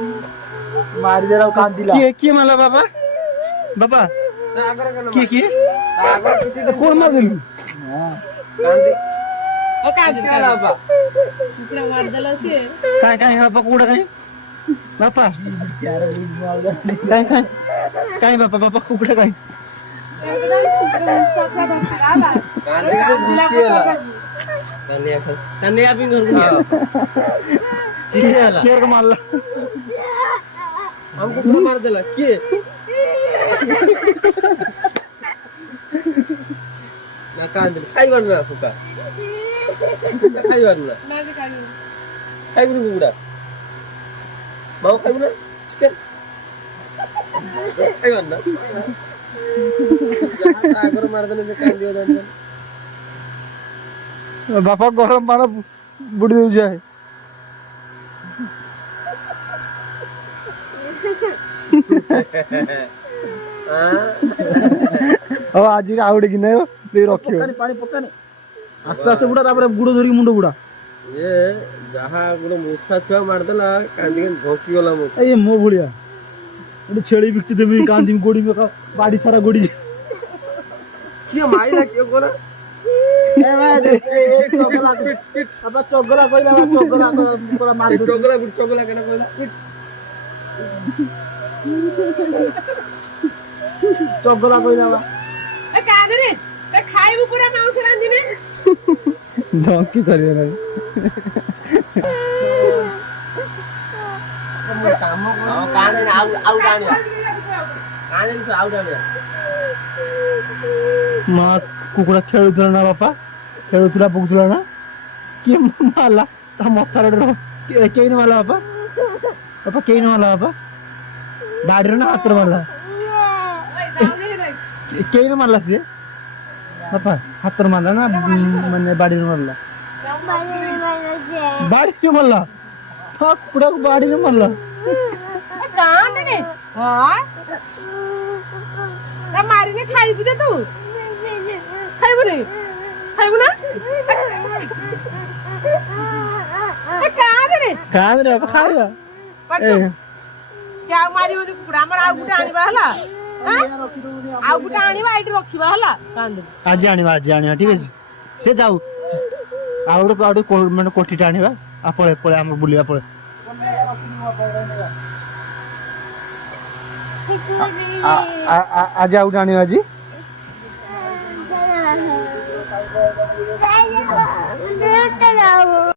मारी देला कांदिला किए मला बाबा बाबा किए कोण मार दिली काय काय बापा कुठं काय बापा काय काय काय बापा बापा कुठं काय मारला हमको पूरा मार देला के ना कांदे खाई बनला फुका खाई बनला खाई बुडा माऊ खाई बुडा चिकन खाई बनला आगर मार देले कांदे होता बापा गरम पाना बुडी देऊ आहे अब आज आवड़े कि नहीं दे रखियो पानी पकाने आस्ते आस्ते बुड़ा तापर गुड़ो धरी मुंडो बुड़ा ये जहा गुड़ो मुसा छुआ मार देला कांदी के धोकी वाला मो ए मो बुड़िया उडे छेड़ी बिकती देबी कांदी में गोड़ी में बाड़ी सारा गोड़ी किया माइला कियो कोना ए भाई देख एक चोगला पिट अब चोगला कोइला चोगला कोला मार चोगला केना कोइला पिट चोगला कोइला बा ए कादे रे ते खाइबु पूरा मांस रांदी ने धोकी धरिया नहीं काम काने आउ डानिया काने तो आउ डानिया मां कुकुड़ा खेलुतला ना बापा खेलुतला पुगतला ना के माला ता मथार केइन माला बापा बापा केइन माला बापा दाडीर ना हातर मारला केइन मारला से बापा हातर मारला ना माने बाडीर मारला बाडी मारला फक पुडा बाडीर मारला कांदे ने हां ता मारी ने खाइबु दे तू खाइबु रे खाइबु ना कांदे रे बापा खाया ए चाव मारी हो कुकुड़ा हमर आ गुटा आनिबा हला हां आ गुटा आनिबा आइट रखिबा हला कांदे आज आनिबा ठीक है से जाऊ आवड़ माने कोठीटा आनिबा आ पळे पळे हम बुलिया पळे आज आउट आनिबा जी